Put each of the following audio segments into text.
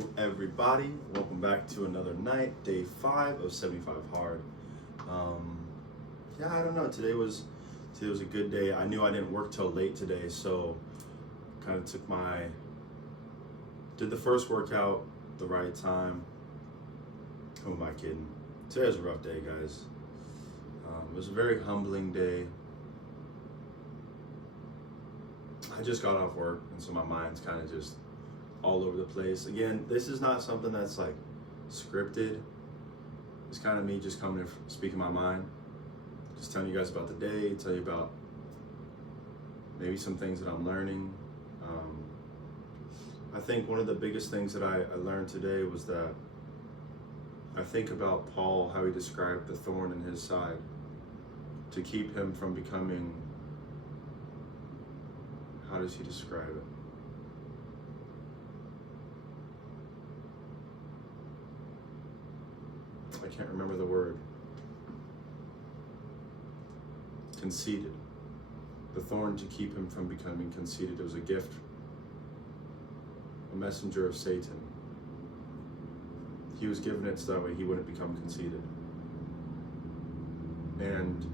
Hello, everybody. Welcome back to another night, day 5 of 75 Hard. I don't know. Today was a good day. I knew I didn't work till late today, so kind of did the first workout the right time. Who am I kidding? Today was a rough day, guys. It was a very humbling day. I just got off work, and so my mind's kind of just all over the place. Again, this is not something that's like scripted. It's kind of me just coming and speaking my mind, just telling you guys about the day, tell you about maybe some things that I'm learning. I think one of the biggest things that I learned today was that I think about Paul, how he described the thorn in his side to keep him from becoming, how does he describe it? I can't remember the word. Conceited. The thorn to keep him from becoming conceited. It was a gift, a messenger of Satan. He was given it so that way he wouldn't become conceited. And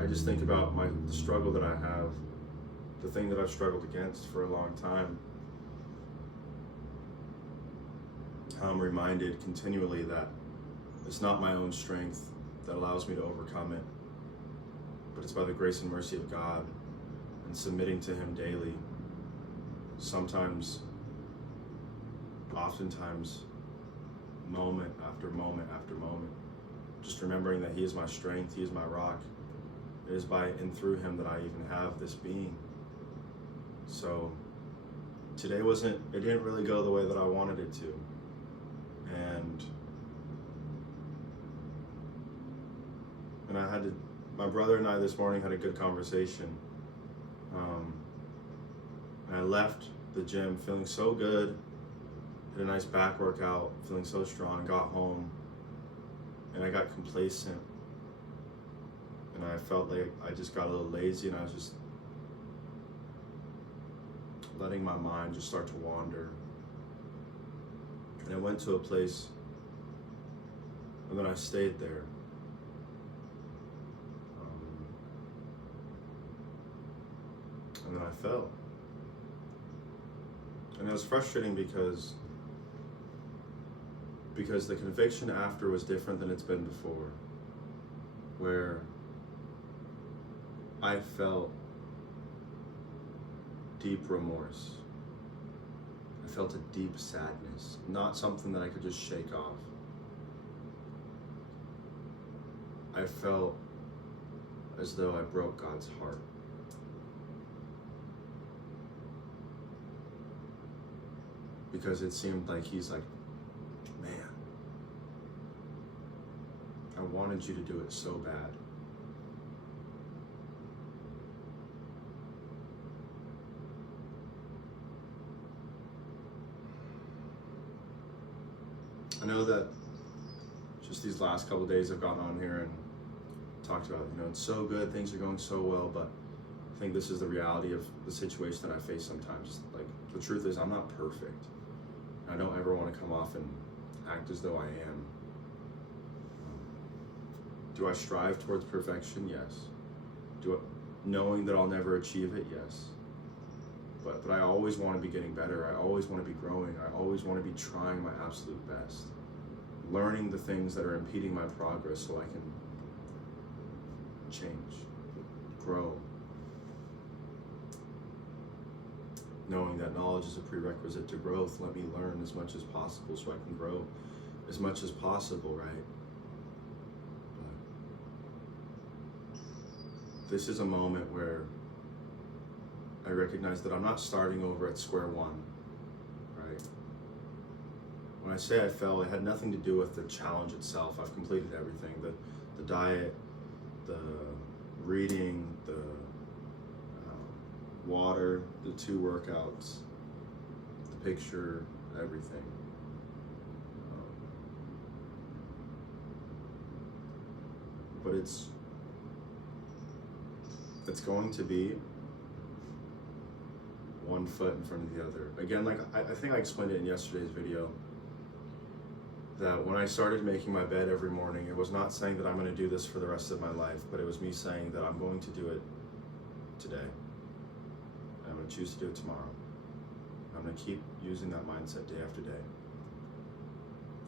I just think about the struggle that I have, the thing that I've struggled against for a long time. How I'm reminded continually that it's not my own strength that allows me to overcome it, but it's by the grace and mercy of God and submitting to Him daily. Sometimes, oftentimes, moment after moment after moment, just remembering that He is my strength, He is my rock. It is by and through Him that I even have this being. So today it didn't really go the way that I wanted it to. And my brother and I this morning had a good conversation. And I left the gym feeling so good, did a nice back workout, feeling so strong, got home, and I got complacent. And I felt like I just got a little lazy, and I was just letting my mind just start to wander. And I went to a place, and then I stayed there. And then I fell. And it was frustrating because the conviction after was different than it's been before, where I felt deep remorse. I felt a deep sadness, not something that I could just shake off. I felt as though I broke God's heart. Because it seemed like He's like, man, I wanted you to do it so bad. I know that just these last couple of days I've gotten on here and talked about, it's so good, things are going so well, but I think this is the reality of the situation that I face sometimes. Like, the truth is, I'm not perfect. I don't ever want to come off and act as though I am. Do I strive towards perfection? Yes. Knowing that I'll never achieve it? Yes. But I always want to be getting better. I always want to be growing. I always want to be trying my absolute best. Learning the things that are impeding my progress so I can change, grow. Knowing that knowledge is a prerequisite to growth, let me learn as much as possible so I can grow as much as possible, right? But this is a moment where I recognize that I'm not starting over at square one, right? When I say I fell, it had nothing to do with the challenge itself. I've completed everything, the diet, the reading, the water, the 2 workouts, the picture, everything. But it's going to be one foot in front of the other. Again, like I think I explained it in yesterday's video, that when I started making my bed every morning, it was not saying that I'm going to do this for the rest of my life, but it was me saying that I'm going to do it today. I'm going to choose to do it tomorrow. I'm going to keep using that mindset day after day.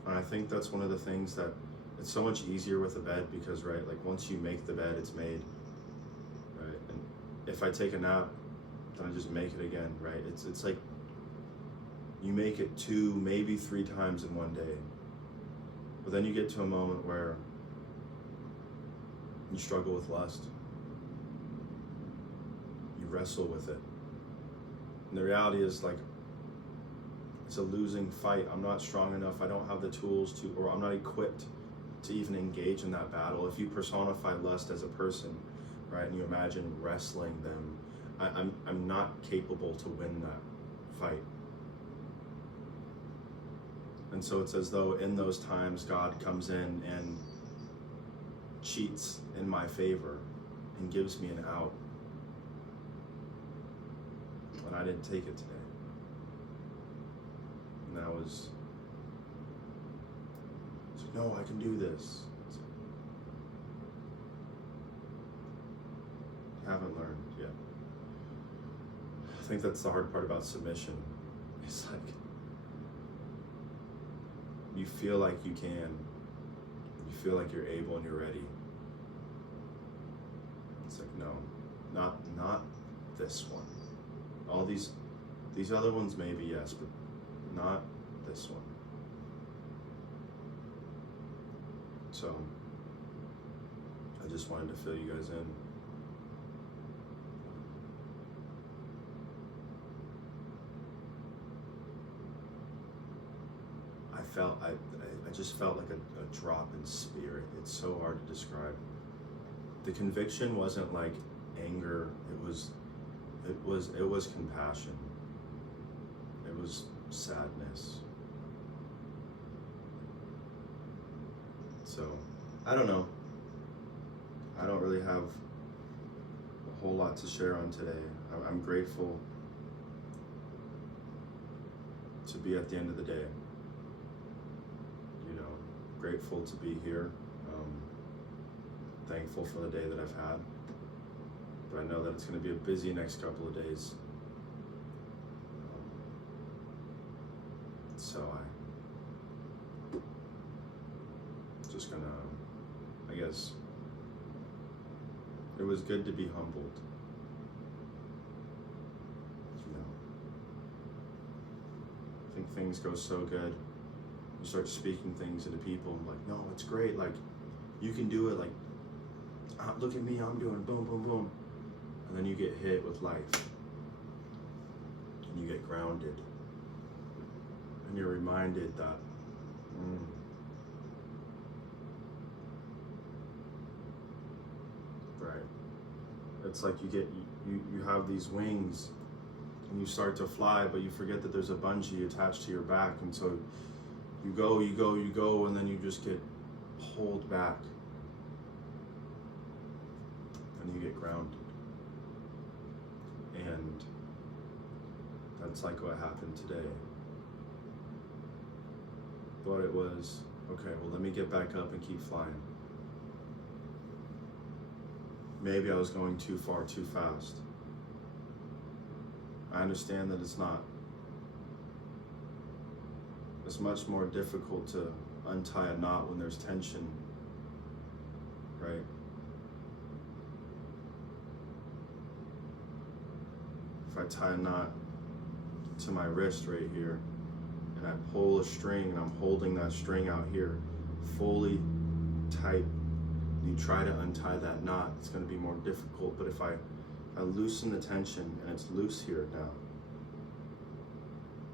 And I think that's one of the things that it's so much easier with a bed because, right, like once you make the bed, it's made, right? And if I take a nap, then I just make it again, right? It's like you make it 2, maybe 3 times in one day. But then you get to a moment where you struggle with lust. You wrestle with it. And the reality is, like, it's a losing fight. I'm not strong enough. I don't have the tools to, or I'm not equipped to even engage in that battle. If you personify lust as a person, right, and you imagine wrestling them, I'm not capable to win that fight. And so it's as though in those times God comes in and cheats in my favor and gives me an out. And I didn't take it today. And I was like, no, I can do this. I haven't learned yet. I think that's the hard part about submission. It's like, you feel like you can. You feel like you're able and you're ready. It's like, no, not this one. All these other ones maybe, yes, but not this one. So I just wanted to fill you guys in. I just felt like a drop in spirit. It's so hard to describe. The conviction wasn't like anger. It was compassion. It was sadness. So, I don't know. I don't really have a whole lot to share on today. I'm grateful to be at the end of the day. Grateful to be here. Thankful for the day that I've had. But I know that it's going to be a busy next couple of days. So I'm just gonna, I guess, it was good to be humbled. I think things go so good. You start speaking things into people and like, no, it's great, like you can do it, like look at me, I'm doing boom, boom, boom. And then you get hit with life and you get grounded and you're reminded that right, it's like you have these wings and you start to fly, but you forget that there's a bungee attached to your back, and so you go, and then you just get pulled back. And you get grounded. And that's like what happened today. But it was, okay, well, let me get back up and keep flying. Maybe I was going too far, too fast. I understand that it's not. It's much more difficult to untie a knot when there's tension, right? If I tie a knot to my wrist right here, and I pull a string, and I'm holding that string out here, fully tight, and you try to untie that knot, it's gonna be more difficult. But if I loosen the tension, and it's loose here now,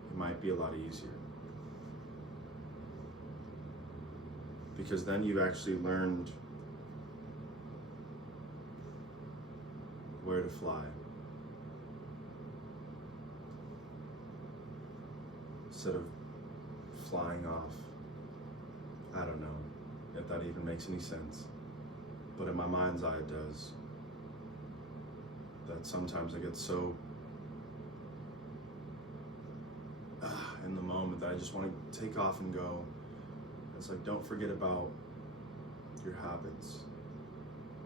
it might be a lot easier. Because then you've actually learned where to fly. Instead of flying off. I don't know if that even makes any sense. But in my mind's eye it does. That sometimes I get so moment that I just want to take off and go. It's like, don't forget about your habits.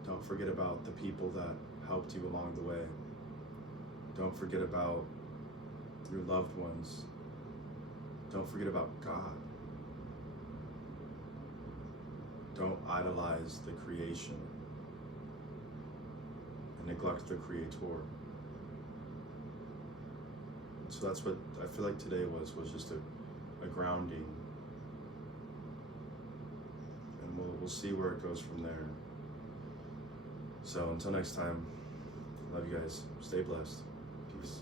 Don't forget about the people that helped you along the way. Don't forget about your loved ones. Don't forget about God. Don't idolize the creation and neglect the Creator. So that's what I feel like today was just a grounding. And we'll see where it goes from there. So until next time, love you guys. Stay blessed. Peace.